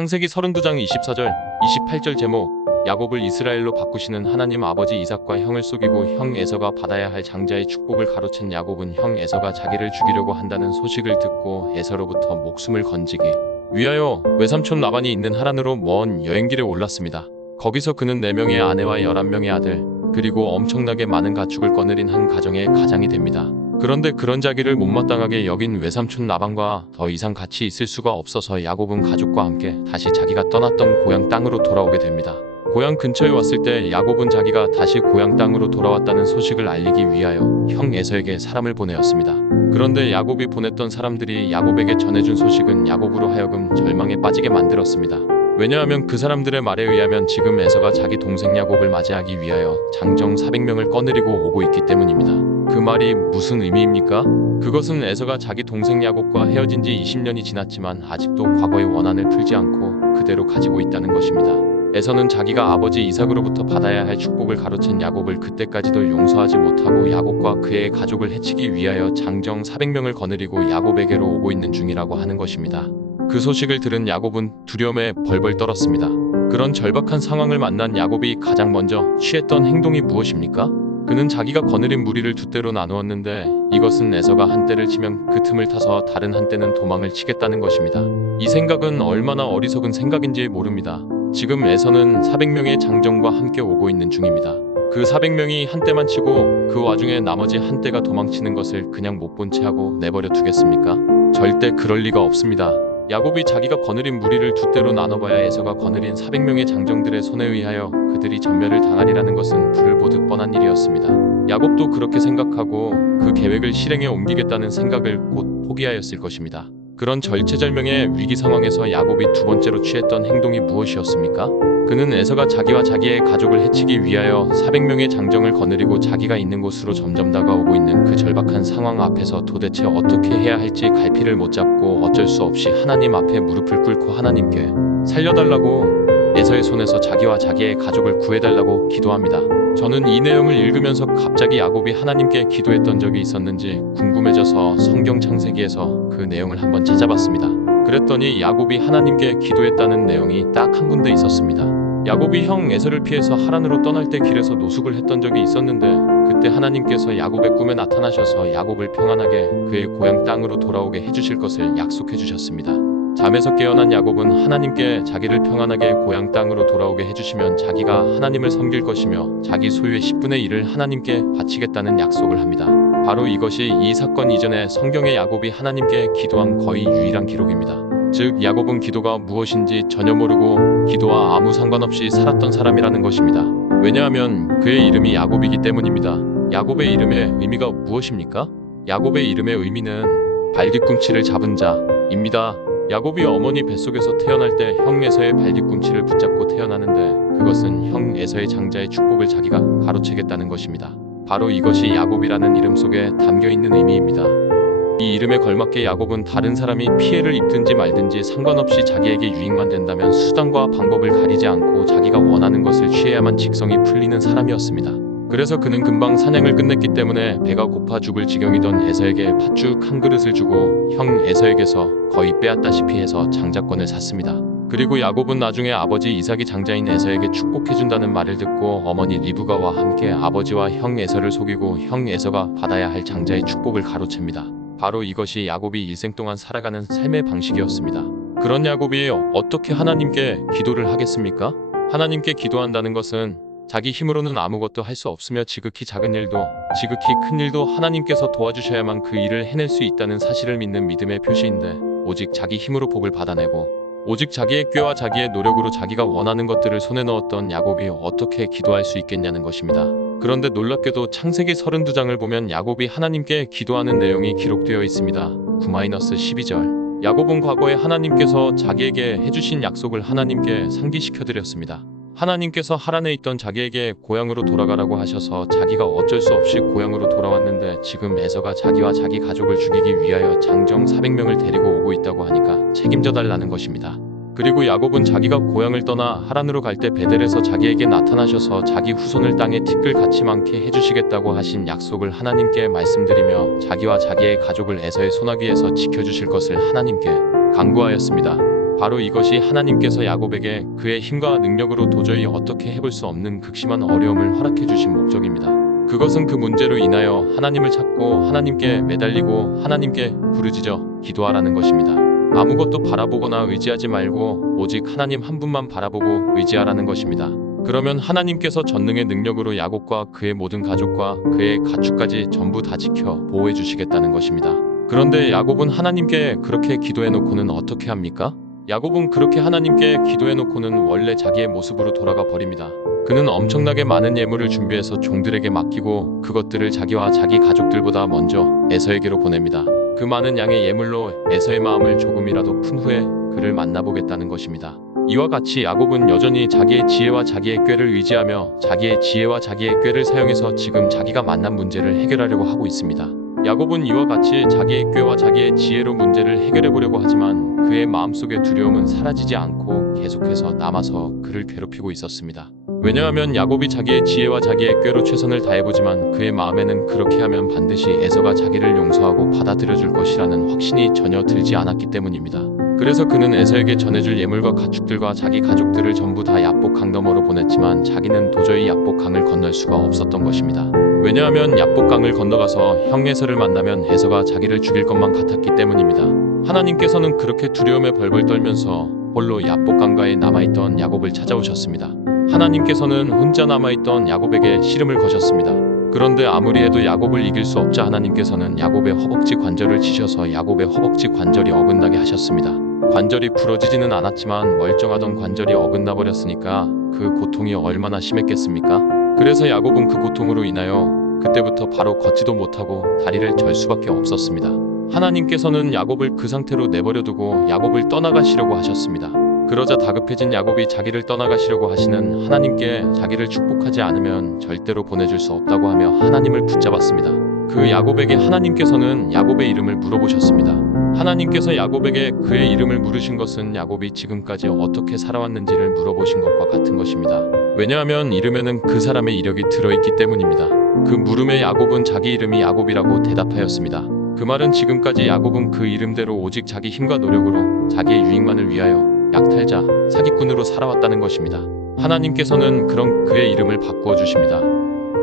창세기 32장 24절, 28절 제목. 야곱을 이스라엘로 바꾸시는 하나님. 아버지 이삭과 형을 속이고 형 에서가 받아야 할 장자의 축복을 가로챈 야곱은 형 에서가 자기를 죽이려고 한다는 소식을 듣고 에서로부터 목숨을 건지기 위하여 외삼촌 라반이 있는 하란으로 먼 여행길에 올랐습니다. 거기서 그는 4명의 아내와 11명의 아들, 그리고 엄청나게 많은 가축을 거느린 한 가정의 가장이 됩니다. 그런데 그런 자기를 못마땅하게 여긴 외삼촌 라반과 더 이상 같이 있을 수가 없어서 야곱은 가족과 함께 다시 자기가 떠났던 고향 땅으로 돌아오게 됩니다. 고향 근처에 왔을 때 야곱은 자기가 다시 고향 땅으로 돌아왔다는 소식을 알리기 위하여 형 에서에게 사람을 보내었습니다. 그런데 야곱이 보냈던 사람들이 야곱에게 전해준 소식은 야곱으로 하여금 절망에 빠지게 만들었습니다. 왜냐하면 그 사람들의 말에 의하면 지금 에서가 자기 동생 야곱을 맞이하기 위하여 장정 400명을 거느리고 오고 있기 때문입니다. 그 말이 무슨 의미입니까? 그것은 에서가 자기 동생 야곱과 헤어진 지 20년이 지났지만 아직도 과거의 원한을 풀지 않고 그대로 가지고 있다는 것입니다. 에서는 자기가 아버지 이삭으로부터 받아야 할 축복을 가로챈 야곱을 그때까지도 용서하지 못하고 야곱과 그의 가족을 해치기 위하여 장정 400명을 거느리고 야곱에게로 오고 있는 중이라고 하는 것입니다. 그 소식을 들은 야곱은 두려움에 벌벌 떨었습니다. 그런 절박한 상황을 만난 야곱이 가장 먼저 취했던 행동이 무엇입니까? 그는 자기가 거느린 무리를 두 떼로 나누었는데 이것은 에서가 한 떼를 치면 그 틈을 타서 다른 한 떼는 도망을 치겠다는 것입니다. 이 생각은 얼마나 어리석은 생각인지 모릅니다. 지금 에서는 400명의 장정과 함께 오고 있는 중입니다. 그 400명이 한 떼만 치고 그 와중에 나머지 한 떼가 도망치는 것을 그냥 못 본 채 하고 내버려 두겠습니까? 절대 그럴 리가 없습니다. 야곱이 자기가 거느린 무리를 두 떼로 나눠봐야 에서가 거느린 400명의 장정들의 손에 의하여 그들이 전멸을 당하리라는 것은 불을 보듯 뻔한 일이었습니다. 야곱도 그렇게 생각하고 그 계획을 실행에 옮기겠다는 생각을 곧 포기하였을 것입니다. 그런 절체절명의 위기 상황에서 야곱이 두 번째로 취했던 행동이 무엇이었습니까? 그는 에서가 자기와 자기의 가족을 해치기 위하여 400명의 장정을 거느리고 자기가 있는 곳으로 점점 다가오고 있는 그 절박한 상황 앞에서 도대체 어떻게 해야 할지 갈피를 못 잡고 어쩔 수 없이 하나님 앞에 무릎을 꿇고 하나님께 살려달라고 에서의 손에서 자기와 자기의 가족을 구해달라고 기도합니다. 저는 이 내용을 읽으면서 갑자기 야곱이 하나님께 기도했던 적이 있었는지 궁금해져서 성경 창세기에서 그 내용을 한번 찾아봤습니다. 그랬더니 야곱이 하나님께 기도했다는 내용이 딱 한 군데 있었습니다. 야곱이 형 에서를 피해서 하란으로 떠날 때 길에서 노숙을 했던 적이 있었는데 그때 하나님께서 야곱의 꿈에 나타나셔서 야곱을 평안하게 그의 고향 땅으로 돌아오게 해주실 것을 약속해 주셨습니다. 잠에서 깨어난 야곱은 하나님께 자기를 평안하게 고향 땅으로 돌아오게 해주시면 자기가 하나님을 섬길 것이며 자기 소유의 10분의 1을 하나님께 바치겠다는 약속을 합니다. 바로 이것이 이 사건 이전에 성경의 야곱이 하나님께 기도한 거의 유일한 기록입니다. 즉 야곱은 기도가 무엇인지 전혀 모르고 기도와 아무 상관없이 살았던 사람이라는 것입니다. 왜냐하면 그의 이름이 야곱이기 때문입니다. 야곱의 이름의 의미가 무엇입니까? 야곱의 이름의 의미는 발뒤꿈치를 잡은 자입니다. 야곱이 어머니 뱃속에서 태어날 때 형 에서의 발뒤꿈치를 붙잡고 태어나는데 그것은 형 에서의 장자의 축복을 자기가 가로채겠다는 것입니다. 바로 이것이 야곱이라는 이름 속에 담겨있는 의미입니다. 이 이름에 걸맞게 야곱은 다른 사람이 피해를 입든지 말든지 상관없이 자기에게 유익만 된다면 수단과 방법을 가리지 않고 자기가 원하는 것을 취해야만 직성이 풀리는 사람이었습니다. 그래서 그는 금방 사냥을 끝냈기 때문에 배가 고파 죽을 지경이던 에서에게 팥죽 한 그릇을 주고 형 에서에게서 거의 빼앗다시피 해서 장자권을 샀습니다. 그리고 야곱은 나중에 아버지 이삭이 장자인 에서에게 축복해준다는 말을 듣고 어머니 리브가와 함께 아버지와 형 에서를 속이고 형 에서가 받아야 할 장자의 축복을 가로챕니다. 바로 이것이 야곱이 일생 동안 살아가는 삶의 방식이었습니다. 그런 야곱이 어떻게 하나님께 기도를 하겠습니까? 하나님께 기도한다는 것은 자기 힘으로는 아무것도 할 수 없으며 지극히 작은 일도 지극히 큰 일도 하나님께서 도와주셔야만 그 일을 해낼 수 있다는 사실을 믿는 믿음의 표시인데 오직 자기 힘으로 복을 받아내고 오직 자기의 꾀와 자기의 노력으로 자기가 원하는 것들을 손에 넣었던 야곱이 어떻게 기도할 수 있겠냐는 것입니다. 그런데 놀랍게도 창세기 32장을 보면 야곱이 하나님께 기도하는 내용이 기록되어 있습니다. 9-12절. 야곱은 과거에 하나님께서 자기에게 해주신 약속을 하나님께 상기시켜드렸습니다. 하나님께서 하란에 있던 자기에게 고향으로 돌아가라고 하셔서 자기가 어쩔 수 없이 고향으로 돌아왔는데 지금 에서가 자기와 자기 가족을 죽이기 위하여 장정 400명을 데리고 오고 있다고 하니까 책임져 달라는 것입니다. 그리고 야곱은 자기가 고향을 떠나 하란으로 갈 때 베델에서 자기에게 나타나셔서 자기 후손을 땅에 티끌같이 많게 해주시겠다고 하신 약속을 하나님께 말씀드리며 자기와 자기의 가족을 에서의 소나기에서 지켜주실 것을 하나님께 간구하였습니다. 바로 이것이 하나님께서 야곱에게 그의 힘과 능력으로 도저히 어떻게 해볼 수 없는 극심한 어려움을 허락해 주신 목적입니다. 그것은 그 문제로 인하여 하나님을 찾고 하나님께 매달리고 하나님께 부르짖어 기도하라는 것입니다. 아무것도 바라보거나 의지하지 말고 오직 하나님 한 분만 바라보고 의지하라는 것입니다. 그러면 하나님께서 전능의 능력으로 야곱과 그의 모든 가족과 그의 가축까지 전부 다 지켜 보호해 주시겠다는 것입니다. 그런데 야곱은 하나님께 그렇게 기도해 놓고는 어떻게 합니까? 야곱은 그렇게 하나님께 기도해 놓고는 원래 자기의 모습으로 돌아가 버립니다. 그는 엄청나게 많은 예물을 준비해서 종들에게 맡기고 그것들을 자기와 자기 가족들보다 먼저 에서에게로 보냅니다. 그 많은 양의 예물로 에서의 마음을 조금이라도 푼 후에 그를 만나보겠다는 것입니다. 이와 같이 야곱은 여전히 자기의 지혜와 자기의 꾀를 의지하며 자기의 지혜와 자기의 꾀를 사용해서 지금 자기가 만난 문제를 해결하려고 하고 있습니다. 야곱은 이와 같이 자기의 꾀와 자기의 지혜로 문제를 해결해 보려고 하지만 그의 마음속의 두려움은 사라지지 않고 계속해서 남아서 그를 괴롭히고 있었습니다. 왜냐하면 야곱이 자기의 지혜와 자기의 꾀로 최선을 다해보지만 그의 마음에는 그렇게 하면 반드시 에서가 자기를 용서하고 받아들여줄 것이라는 확신이 전혀 들지 않았기 때문입니다. 그래서 그는 에서에게 전해줄 예물과 가축들과 자기 가족들을 전부 다 야복 강 너머로 보냈지만 자기는 도저히 야복 강을 건널 수가 없었던 것입니다. 왜냐하면 야복 강을 건너가서 형 에서를 만나면 에서가 자기를 죽일 것만 같았기 때문입니다. 하나님께서는 그렇게 두려움에 벌벌 떨면서 홀로 야복 강가에 남아있던 야곱을 찾아오셨습니다. 하나님께서는 혼자 남아있던 야곱에게 씨름을 거셨습니다. 그런데 아무리 해도 야곱을 이길 수 없자 하나님께서는 야곱의 허벅지 관절을 치셔서 야곱의 허벅지 관절이 어긋나게 하셨습니다. 관절이 부러지지는 않았지만 멀쩡하던 관절이 어긋나 버렸으니까 그 고통이 얼마나 심했겠습니까? 그래서 야곱은 그 고통으로 인하여 그때부터 바로 걷지도 못하고 다리를 절 수밖에 없었습니다. 하나님께서는 야곱을 그 상태로 내버려두고 야곱을 떠나가시려고 하셨습니다. 그러자 다급해진 야곱이 자기를 떠나가시려고 하시는 하나님께 자기를 축복하지 않으면 절대로 보내줄 수 없다고 하며 하나님을 붙잡았습니다. 그 야곱에게 하나님께서는 야곱의 이름을 물어보셨습니다. 하나님께서 야곱에게 그의 이름을 물으신 것은 야곱이 지금까지 어떻게 살아왔는지를 물어보신 것과 같은 것입니다. 왜냐하면 이름에는 그 사람의 이력이 들어있기 때문입니다. 그 물음에 야곱은 자기 이름이 야곱이라고 대답하였습니다. 그 말은 지금까지 야곱은 그 이름대로 오직 자기 힘과 노력으로 자기의 유익만을 위하여 약탈자, 사기꾼으로 살아왔다는 것입니다. 하나님께서는 그런 그의 이름을 바꾸어 주십니다.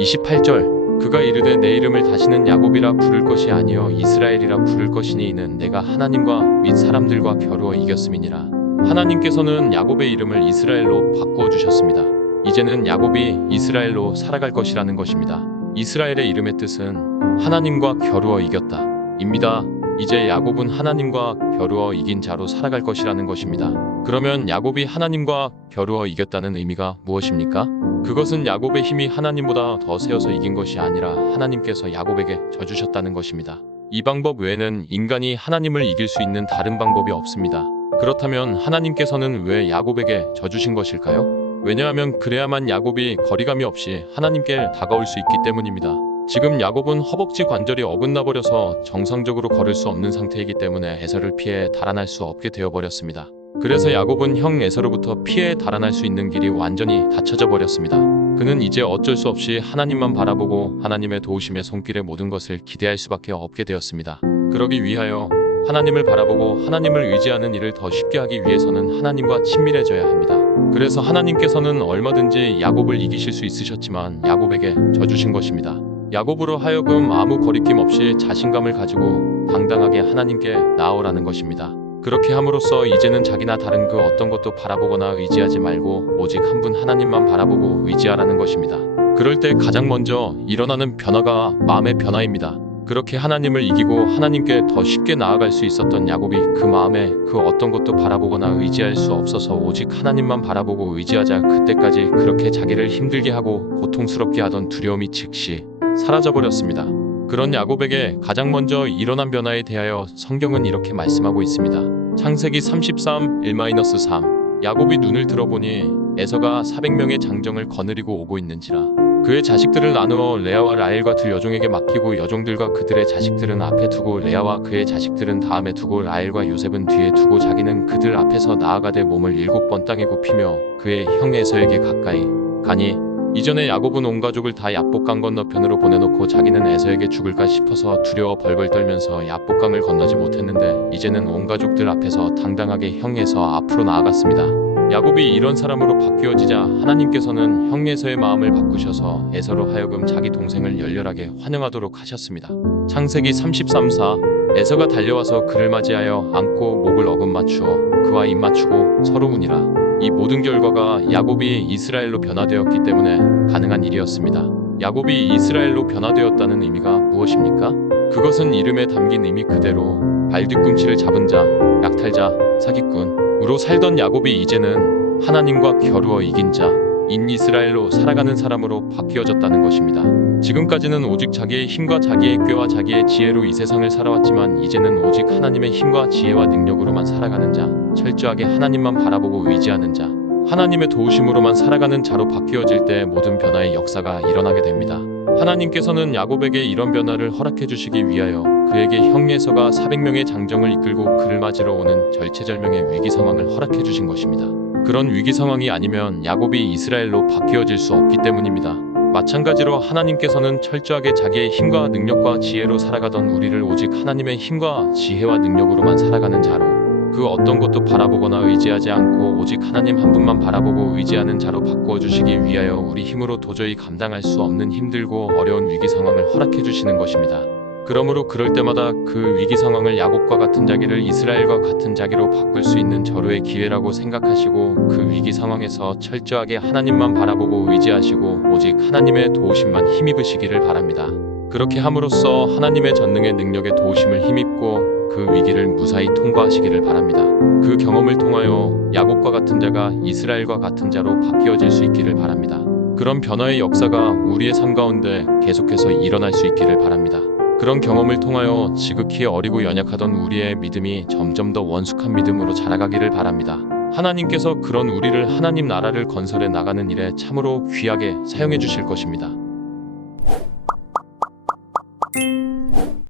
28절 그가 이르되 내 이름을 다시는 야곱이라 부를 것이 아니요 이스라엘이라 부를 것이니 이는 내가 하나님과 및 사람들과 겨루어 이겼음이니라. 하나님께서는 야곱의 이름을 이스라엘로 바꾸어 주셨습니다. 이제는 야곱이 이스라엘로 살아갈 것이라는 것입니다. 이스라엘의 이름의 뜻은 하나님과 겨루어 이겼다 입니다. 이제 야곱은 하나님과 겨루어 이긴 자로 살아갈 것이라는 것입니다. 그러면 야곱이 하나님과 겨루어 이겼다는 의미가 무엇입니까? 그것은 야곱의 힘이 하나님보다 더 세어서 이긴 것이 아니라 하나님께서 야곱에게 져주셨다는 것입니다. 이 방법 외에는 인간이 하나님을 이길 수 있는 다른 방법이 없습니다. 그렇다면 하나님께서는 왜 야곱에게 져주신 것일까요? 왜냐하면 그래야만 야곱이 거리감이 없이 하나님께 다가올 수 있기 때문입니다. 지금 야곱은 허벅지 관절이 어긋나 버려서 정상적으로 걸을 수 없는 상태이기 때문에 에서를 피해 달아날 수 없게 되어버렸습니다. 그래서 야곱은 형 에서로부터 피해 달아날 수 있는 길이 완전히 닫혀져 버렸습니다. 그는 이제 어쩔 수 없이 하나님만 바라보고 하나님의 도우심의 손길에 모든 것을 기대할 수밖에 없게 되었습니다. 그러기 위하여 하나님을 바라보고 하나님을 의지하는 일을 더 쉽게 하기 위해서는 하나님과 친밀해져야 합니다. 그래서 하나님께서는 얼마든지 야곱을 이기실 수 있으셨지만 야곱에게 져주신 것입니다. 야곱으로 하여금 아무 거리낌 없이 자신감을 가지고 당당하게 하나님께 나아오라는 것입니다. 그렇게 함으로써 이제는 자기나 다른 그 어떤 것도 바라보거나 의지하지 말고 오직 한 분 하나님만 바라보고 의지하라는 것입니다. 그럴 때 가장 먼저 일어나는 변화가 마음의 변화입니다. 그렇게 하나님을 이기고 하나님께 더 쉽게 나아갈 수 있었던 야곱이 그 마음에 그 어떤 것도 바라보거나 의지할 수 없어서 오직 하나님만 바라보고 의지하자 그때까지 그렇게 자기를 힘들게 하고 고통스럽게 하던 두려움이 즉시 사라져버렸습니다. 그런 야곱에게 가장 먼저 일어난 변화에 대하여 성경은 이렇게 말씀하고 있습니다. 창세기 33, 1-3 야곱이 눈을 들어보니 에서가 400명의 장정을 거느리고 오고 있는지라. 그의 자식들을 나누어 레아와 라헬과 두 여종에게 맡기고 여종들과 그들의 자식들은 앞에 두고 레아와 그의 자식들은 다음에 두고 라헬과 요셉은 뒤에 두고 자기는 그들 앞에서 나아가되 몸을 7번 땅에 굽히며 그의 형 에서에게 가까이 가니 이전에 야곱은 온 가족을 다 야복강 건너편으로 보내놓고 자기는 에서에게 죽을까 싶어서 두려워 벌벌 떨면서 야복강을 건너지 못했는데 이제는 온 가족들 앞에서 당당하게 형 에서 앞으로 나아갔습니다. 야곱이 이런 사람으로 바뀌어지자 하나님께서는 형 에서의 마음을 바꾸셔서 에서로 하여금 자기 동생을 열렬하게 환영하도록 하셨습니다. 창세기 33사 에서가 달려와서 그를 맞이하여 안고 목을 어금 맞추어 그와 입 맞추고 서로 우니라. 이 모든 결과가 야곱이 이스라엘로 변화되었기 때문에 가능한 일이었습니다. 야곱이 이스라엘로 변화되었다는 의미가 무엇입니까? 그것은 이름에 담긴 의미 그대로 발 뒤꿈치를 잡은 자, 약탈자, 사기꾼으로 살던 야곱이 이제는 하나님과 겨루어 이긴 자, 인 이스라엘로 살아가는 사람으로 바뀌어졌다는 것입니다. 지금까지는 오직 자기의 힘과 자기의 꾀와 자기의 지혜로 이 세상을 살아왔지만 이제는 오직 하나님의 힘과 지혜와 능력으로만 살아가는 자, 철저하게 하나님만 바라보고 의지하는 자, 하나님의 도우심으로만 살아가는 자로 바뀌어질 때 모든 변화의 역사가 일어나게 됩니다. 하나님께서는 야곱에게 이런 변화를 허락해 주시기 위하여 그에게 형 에서가 400명의 장정을 이끌고 그를 맞으러 오는 절체절명의 위기 상황을 허락해 주신 것입니다. 그런 위기 상황이 아니면 야곱이 이스라엘로 바뀌어질 수 없기 때문입니다. 마찬가지로 하나님께서는 철저하게 자기의 힘과 능력과 지혜로 살아가던 우리를 오직 하나님의 힘과 지혜와 능력으로만 살아가는 자로, 그 어떤 것도 바라보거나 의지하지 않고 오직 하나님 한 분만 바라보고 의지하는 자로 바꾸어 주시기 위하여 우리 힘으로 도저히 감당할 수 없는 힘들고 어려운 위기 상황을 허락해 주시는 것입니다. 그러므로 그럴 때마다 그 위기 상황을 야곱과 같은 자기를 이스라엘과 같은 자기로 바꿀 수 있는 절호의 기회라고 생각하시고 그 위기 상황에서 철저하게 하나님만 바라보고 의지하시고 오직 하나님의 도우심만 힘입으시기를 바랍니다. 그렇게 함으로써 하나님의 전능의 능력의 도우심을 힘입고 그 위기를 무사히 통과하시기를 바랍니다. 그 경험을 통하여 야곱과 같은 자가 이스라엘과 같은 자로 바뀌어질 수 있기를 바랍니다. 그런 변화의 역사가 우리의 삶 가운데 계속해서 일어날 수 있기를 바랍니다. 그런 경험을 통하여 지극히 어리고 연약하던 우리의 믿음이 점점 더 원숙한 믿음으로 자라가기를 바랍니다. 하나님께서 그런 우리를 하나님 나라를 건설해 나가는 일에 참으로 귀하게 사용해 주실 것입니다.